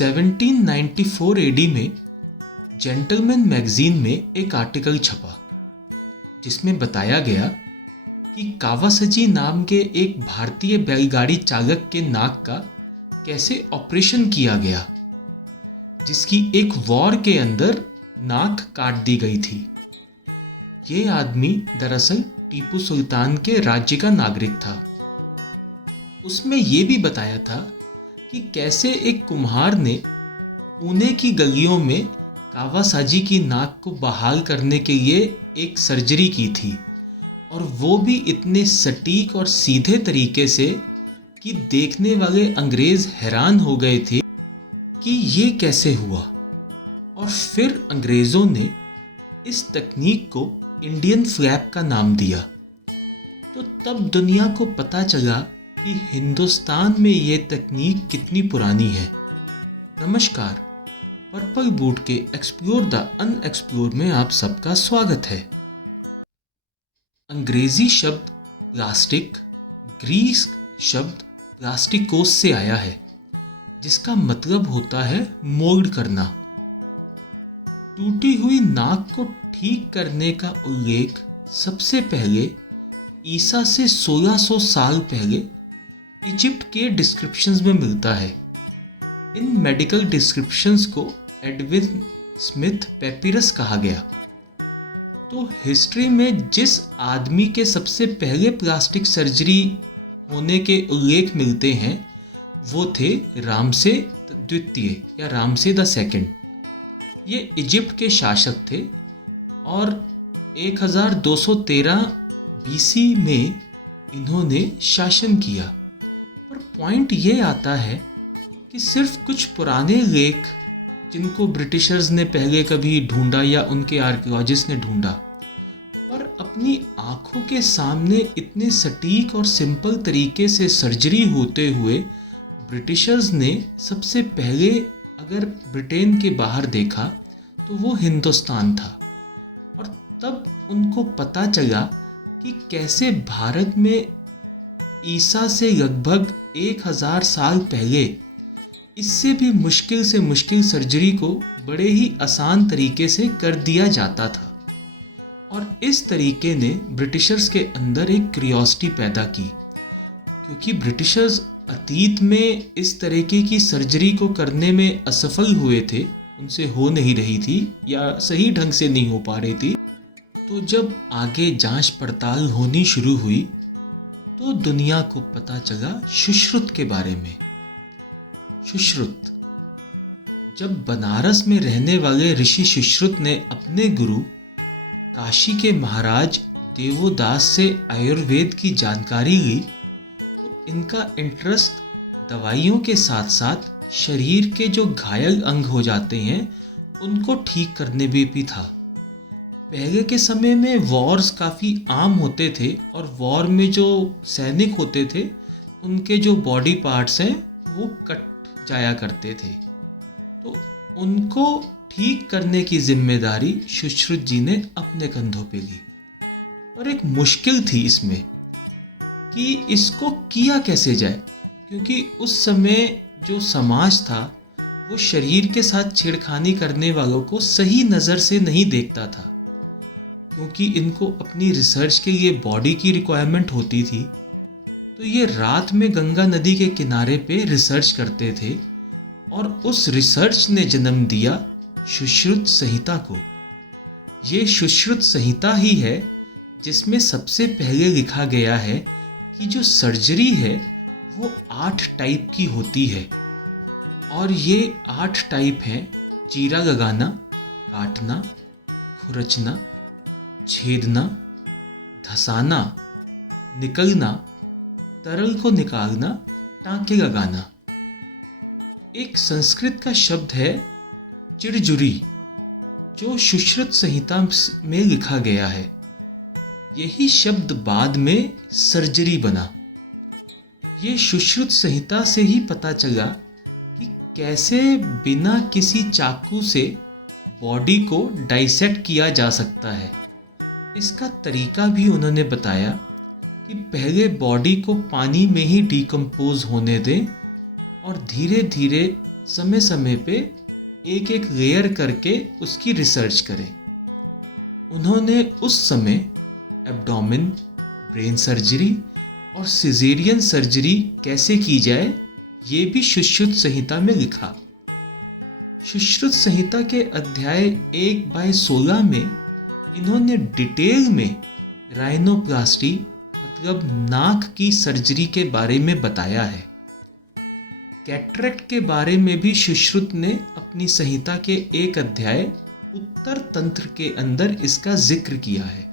1794 AD में gentleman magazine में एक आर्टिकल छपा जिसमें बताया गया कि कावासाकी नाम के एक भारतीय बैलगाड़ी चालक के नाक का कैसे ऑपरेशन किया गया, जिसकी एक वॉर के अंदर नाक काट दी गई थी। ये आदमी दरअसल टीपू सुल्तान के राज्य का नागरिक था। उसमें ये भी बताया था कि कैसे एक कुम्हार ने पुणे की गलियों में कावासाकी की नाक को बहाल करने के लिए एक सर्जरी की थी, और वो भी इतने सटीक और सीधे तरीके से कि देखने वाले अंग्रेज हैरान हो गए थे कि ये कैसे हुआ। और फिर अंग्रेज़ों ने इस तकनीक को इंडियन फ्लैप का नाम दिया। तो तब दुनिया को पता चला कि हिंदुस्तान में ये तकनीक कितनी पुरानी है। नमस्कार, पर्पल बूट के एक्सप्लोर द अनएक्सप्लोर में आप सबका स्वागत है। अंग्रेजी शब्द प्लास्टिक ग्रीक शब्द प्लास्टिकोस से आया है, जिसका मतलब होता है मोल्ड करना। टूटी हुई नाक को ठीक करने का उल्लेख सबसे पहले ईसा से 1600 साल पहले इजिप्ट के डिस्क्रिप्शंस में मिलता है। इन मेडिकल डिस्क्रिप्शंस को एडविन स्मिथ पेपिरस कहा गया। तो हिस्ट्री में जिस आदमी के सबसे पहले प्लास्टिक सर्जरी होने के उल्लेख मिलते हैं वो थे रामसे द्वितीय या रामसे द सेकंड। ये इजिप्ट के शासक थे और 1213 बीसी में इन्होंने शासन किया। पर पॉइंट ये आता है कि सिर्फ कुछ पुराने लेख जिनको ब्रिटिशर्स ने पहले कभी ढूंढा या उनके आर्कियोलॉजिस्ट ने ढूंढा, पर अपनी आंखों के सामने इतने सटीक और सिंपल तरीके से सर्जरी होते हुए ब्रिटिशर्स ने सबसे पहले अगर ब्रिटेन के बाहर देखा तो वो हिंदुस्तान था। और तब उनको पता चला कि कैसे भारत में ईसा से लगभग 1000 साल पहले इससे भी मुश्किल से मुश्किल सर्जरी को बड़े ही आसान तरीके से कर दिया जाता था। और इस तरीके ने ब्रिटिशर्स के अंदर एक क्यूरियोसिटी पैदा की, क्योंकि ब्रिटिशर्स अतीत में इस तरीके की सर्जरी को करने में असफल हुए थे, उनसे हो नहीं रही थी या सही ढंग से नहीं हो पा रही थी। तो जब आगे जांच पड़ताल होनी शुरू हुई तो दुनिया को पता चला सुश्रुत के बारे में। सुश्रुत, जब बनारस में रहने वाले ऋषि सुश्रुत ने अपने गुरु काशी के महाराज देवोदास से आयुर्वेद की जानकारी ली तो इनका इंटरेस्ट दवाइयों के साथ साथ शरीर के जो घायल अंग हो जाते हैं उनको ठीक करने में भी था। पहले के समय में वॉर्स काफ़ी आम होते थे और वॉर में जो सैनिक होते थे उनके जो बॉडी पार्ट्स हैं वो कट जाया करते थे, तो उनको ठीक करने की जिम्मेदारी सुश्रुत जी ने अपने कंधों पे ली। और एक मुश्किल थी इसमें कि इसको किया कैसे जाए, क्योंकि उस समय जो समाज था वो शरीर के साथ छेड़खानी करने वालों को सही नज़र से नहीं देखता था, क्योंकि इनको अपनी रिसर्च के लिए बॉडी की रिक्वायरमेंट होती थी। तो ये रात में गंगा नदी के किनारे पे रिसर्च करते थे और उस रिसर्च ने जन्म दिया सुश्रुत संहिता को। ये सुश्रुत संहिता ही है जिसमें सबसे पहले लिखा गया है कि जो सर्जरी है वो 8 टाइप की होती है, और ये 8 टाइप हैं: चीरा लगाना, काटना, खुरचना, छेदना, धसाना, निकलना, तरल को निकालना, टांके लगाना। एक संस्कृत का शब्द है चिरजुरी, जो सुश्रुत संहिता में लिखा गया है। यही शब्द बाद में सर्जरी बना। ये सुश्रुत संहिता से ही पता चला कि कैसे बिना किसी चाकू से बॉडी को डाइसेक्ट किया जा सकता है। इसका तरीका भी उन्होंने बताया कि पहले बॉडी को पानी में ही डिकम्पोज होने दें और धीरे धीरे समय समय पे एक एक लेयर करके उसकी रिसर्च करें। उन्होंने उस समय एब्डोमेन, ब्रेन सर्जरी और सिजेरियन सर्जरी कैसे की जाए ये भी सुश्रुत संहिता में लिखा। सुश्रुत संहिता के अध्याय 1/16 में इन्होंने डिटेल में राइनोप्लास्टी मतलब नाक की सर्जरी के बारे में बताया है। कैटरेक्ट के बारे में भी सुश्रुत ने अपनी संहिता के एक अध्याय उत्तर तंत्र के अंदर इसका जिक्र किया है।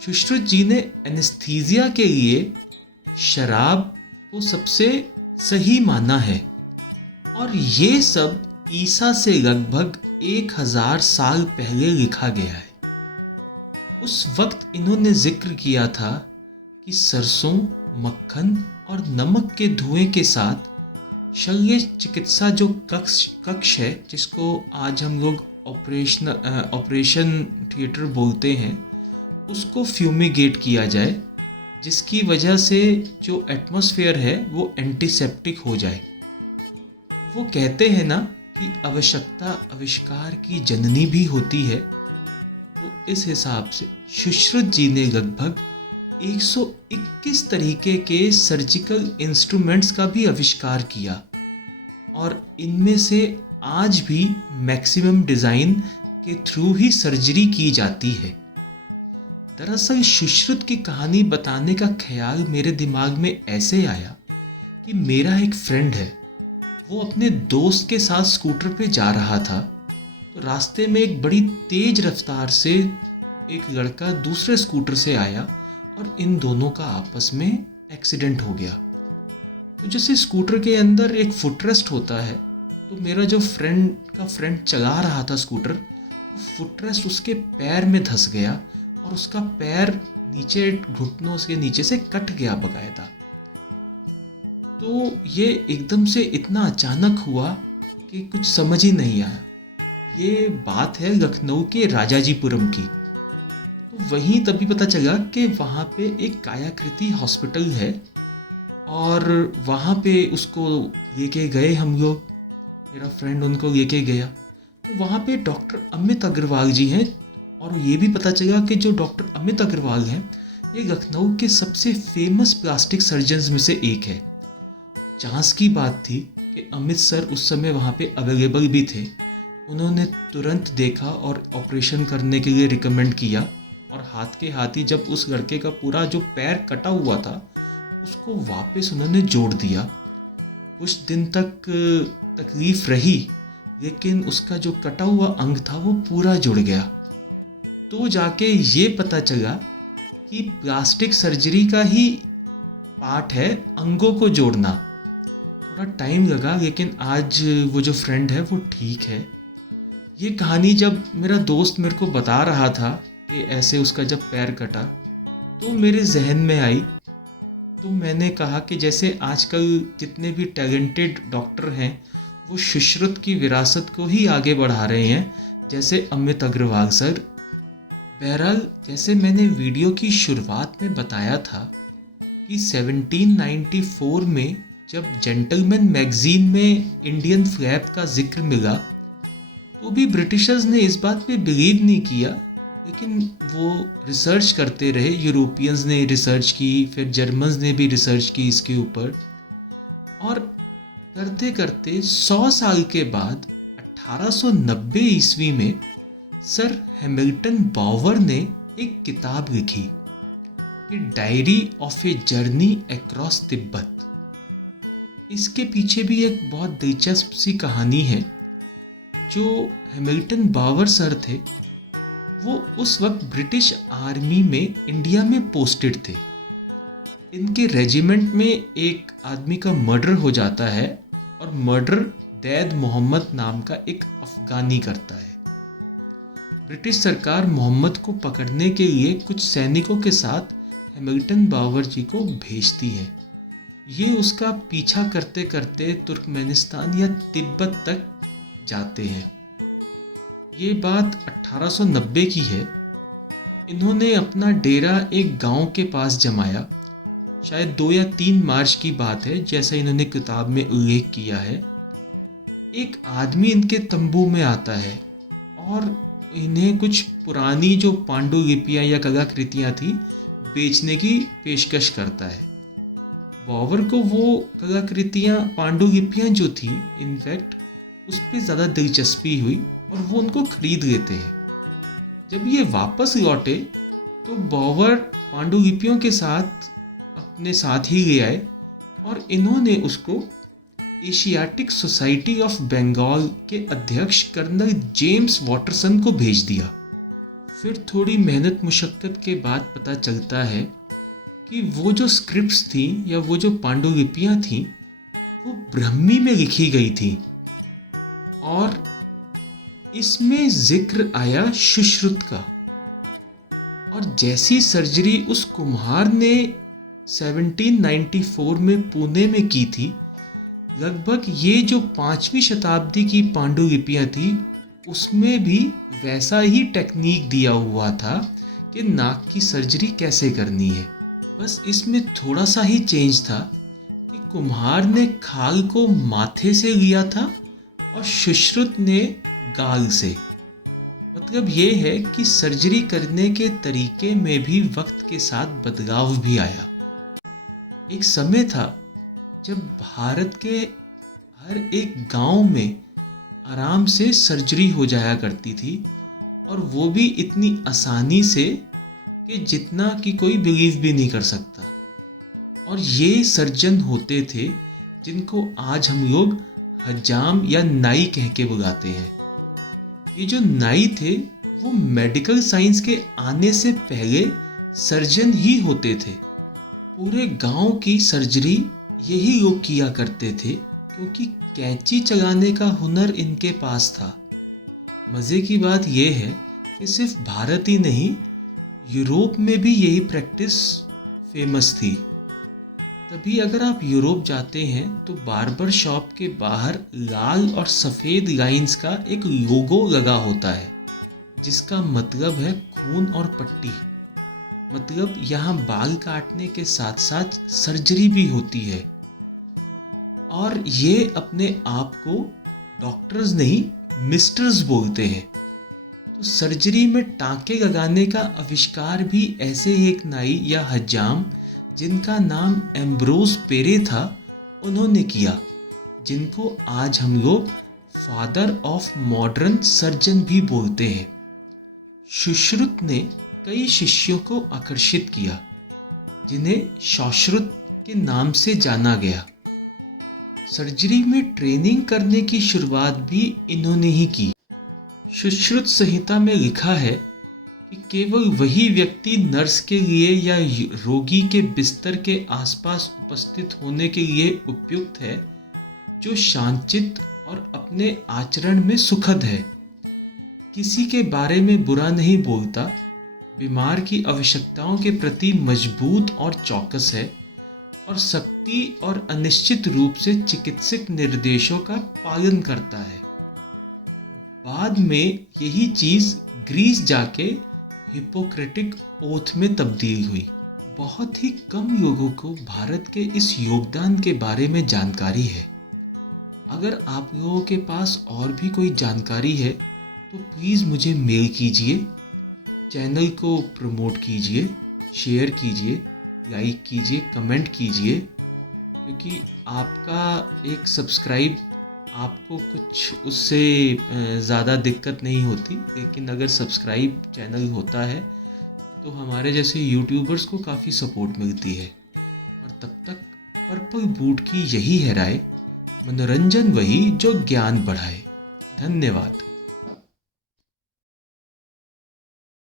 सुश्रुत जी ने एनेस्थीसिया के लिए शराब को सबसे सही माना है और ये सब ईसा से लगभग 1000 साल पहले लिखा गया है। उस वक्त इन्होंने जिक्र किया था कि सरसों, मक्खन और नमक के धुएं के साथ शल्य चिकित्सा जो कक्ष है, जिसको आज हम लोग ऑपरेशन थिएटर बोलते हैं, उसको फ्यूमिगेट किया जाए, जिसकी वजह से जो एटमॉस्फेयर है वो एंटीसेप्टिक हो जाए। वो कहते हैं ना कि आवश्यकता आविष्कार की जननी भी होती है, तो इस हिसाब से सुश्रुत जी ने लगभग 121 तरीके के सर्जिकल इंस्ट्रूमेंट्स का भी आविष्कार किया और इनमें से आज भी मैक्सिमम डिज़ाइन के थ्रू ही सर्जरी की जाती है। दरअसल सुश्रुत की कहानी बताने का ख्याल मेरे दिमाग में ऐसे आया कि मेरा एक फ्रेंड है, वो अपने दोस्त के साथ स्कूटर पे जा रहा था, तो रास्ते में एक बड़ी तेज रफ्तार से एक लड़का दूसरे स्कूटर से आया और इन दोनों का आपस में एक्सीडेंट हो गया। तो जैसे स्कूटर के अंदर एक फुटरेस्ट होता है, तो मेरा जो फ्रेंड चला रहा था स्कूटर, फुटरेस्ट उसके पैर में धंस गया और उसका पैर नीचे घुटनों के नीचे से कट गया बकायदा। तो ये एकदम से इतना अचानक हुआ कि कुछ समझ ही नहीं आया। ये बात है लखनऊ के राजाजीपुरम की। तो वहीं तभी पता चला कि वहाँ पे एक कायाकृति हॉस्पिटल है और वहाँ पे उसको लेके गए हम लोग, मेरा फ्रेंड उनको लेके गया। तो वहाँ पे डॉक्टर अमित अग्रवाल जी हैं और ये भी पता चला कि जो डॉक्टर अमित अग्रवाल हैं ये लखनऊ के सबसे फेमस प्लास्टिक सर्जन्स में से एक है। चांस की बात थी कि अमित सर उस समय वहाँ पे अवेलेबल भी थे। उन्होंने तुरंत देखा और ऑपरेशन करने के लिए रिकमेंड किया और हाथ के हाथ ही जब उस लड़के का पूरा जो पैर कटा हुआ था उसको वापस उन्होंने जोड़ दिया। कुछ दिन तक तकलीफ रही, लेकिन उसका जो कटा हुआ अंग था वो पूरा जुड़ गया। तो जाके ये पता चला कि प्लास्टिक सर्जरी का ही पार्ट है अंगों को जोड़ना। थोड़ा टाइम लगा, लेकिन आज वो जो फ्रेंड है वो ठीक है। ये कहानी जब मेरा दोस्त मेरे को बता रहा था कि ऐसे उसका जब पैर कटा, तो मेरे जहन में आई। तो मैंने कहा कि जैसे आजकल जितने भी टैलेंटेड डॉक्टर हैं वो सुश्रुत की विरासत को ही आगे बढ़ा रहे हैं, जैसे अमित अग्रवाल सर। बहरहाल, जैसे मैंने वीडियो की शुरुआत में बताया था कि 1794 में जब जेंटलमैन मैगजीन में इंडियन फ्लैग का जिक्र मिला, तो भी ब्रिटिशर्स ने इस बात पे बिलीव नहीं किया, लेकिन वो रिसर्च करते रहे। यूरोपियंस ने रिसर्च की, फिर जर्मन्स ने भी रिसर्च की इसके ऊपर, और करते करते 100 साल के बाद 1890 ईस्वी में सर हैमिल्टन बॉवर ने एक किताब लिखी कि diary of a journey across Tibet. इसके पीछे भी एक बहुत दिलचस्प सी कहानी है। जो हैमिल्टन बॉवर सर थे वो उस वक्त ब्रिटिश आर्मी में इंडिया में पोस्टेड थे। इनके रेजिमेंट में एक आदमी का मर्डर हो जाता है और मर्डर दैद मोहम्मद नाम का एक अफगानी करता है। ब्रिटिश सरकार मोहम्मद को पकड़ने के लिए कुछ सैनिकों के साथ हैमिल्टन बॉवर जी को भेजती है। ये उसका पीछा करते करते तुर्कमेनिस्तान या तिब्बत तक जाते हैं। ये बात 1890 की है। इन्होंने अपना डेरा एक गांव के पास जमाया। शायद 2 या 3 मार्च की बात है, जैसा इन्होंने किताब में उल्लेख किया है। एक आदमी इनके तंबू में आता है और इन्हें कुछ पुरानी जो पांडुलिपियाँ या कलाकृतियाँ थी बेचने की पेशकश करता है। बॉबर को वो कलाकृतियाँ पांडुलिपियाँ जो थी इनफैक्ट उस पर ज़्यादा दिलचस्पी हुई और वो उनको खरीद लेते हैं। जब ये वापस लौटे तो बॉबर पांडुलिपियों के साथ अपने साथ ही ले आए और इन्होंने उसको एशियाटिक सोसाइटी ऑफ बंगाल के अध्यक्ष कर्नल जेम्स वाटरसन को भेज दिया। फिर थोड़ी मेहनत मुशक्क़त के बाद पता चलता है कि वो जो स्क्रिप्ट्स थी या वो जो पांडुलिपियाँ थी वो ब्राह्मी में लिखी गई थी और इसमें जिक्र आया सुश्रुत का। और जैसी सर्जरी उस कुम्हार ने 1794 में पुणे में की थी, लगभग ये जो 5वीं शताब्दी की पांडुलिपियाँ थी उसमें भी वैसा ही टेक्निक दिया हुआ था कि नाक की सर्जरी कैसे करनी है। बस इसमें थोड़ा सा ही चेंज था कि कुम्हार ने खाल को माथे से लिया था और सुश्रुत ने गाल से। मतलब ये है कि सर्जरी करने के तरीके में भी वक्त के साथ बदलाव भी आया। एक समय था जब भारत के हर एक गांव में आराम से सर्जरी हो जाया करती थी और वो भी इतनी आसानी से कि जितना कि कोई बिलीव भी नहीं कर सकता। और ये सर्जन होते थे जिनको आज हम लोग हजाम या नाई कह के बुलाते हैं। ये जो नाई थे वो मेडिकल साइंस के आने से पहले सर्जन ही होते थे। पूरे गांव की सर्जरी यही लोग किया करते थे क्योंकि कैंची चलाने का हुनर इनके पास था। मज़े की बात यह है कि सिर्फ भारत ही नहीं, यूरोप में भी यही प्रैक्टिस फेमस थी। तभी अगर आप यूरोप जाते हैं तो बार्बर शॉप के बाहर लाल और सफ़ेद लाइंस का एक लोगो लगा होता है जिसका मतलब है खून और पट्टी। मतलब यहाँ बाल काटने के साथ साथ सर्जरी भी होती है। और ये अपने आप को डॉक्टर्स नहीं मिस्टर्स बोलते हैं। तो सर्जरी में टाँके लगाने का आविष्कार भी ऐसे ही एक नाई या हजाम जिनका नाम एम्ब्रोस पेरे था उन्होंने किया, जिनको आज हम लोग फादर ऑफ मॉडर्न सर्जन भी बोलते हैं। सुश्रुत ने कई शिष्यों को आकर्षित किया जिन्हें सश्रुत के नाम से जाना गया। सर्जरी में ट्रेनिंग करने की शुरुआत भी इन्होंने ही की। सुश्रुत संहिता में लिखा है कि केवल वही व्यक्ति नर्स के लिए या रोगी के बिस्तर के आसपास उपस्थित होने के लिए उपयुक्त है जो शांतचित्त और अपने आचरण में सुखद है, किसी के बारे में बुरा नहीं बोलता, बीमार की आवश्यकताओं के प्रति मजबूत और चौकस है और सख्ती और अनिश्चित रूप से चिकित्सक निर्देशों का पालन करता है। बाद में यही चीज़ ग्रीस जाके हिपोक्रेटिक ओथ में तब्दील हुई। बहुत ही कम लोगों को भारत के इस योगदान के बारे में जानकारी है। अगर आप लोगों के पास और भी कोई जानकारी है तो प्लीज़ मुझे मेल कीजिए, चैनल को प्रमोट कीजिए, शेयर कीजिए, लाइक कीजिए, कमेंट कीजिए, क्योंकि आपका एक सब्सक्राइब आपको कुछ उससे ज़्यादा दिक्कत नहीं होती, लेकिन अगर सब्सक्राइब चैनल होता है तो हमारे जैसे यूट्यूबर्स को काफ़ी सपोर्ट मिलती है। और तब तक पर्पल बूट की यही है राय, मनोरंजन वही जो ज्ञान बढ़ाए। धन्यवाद।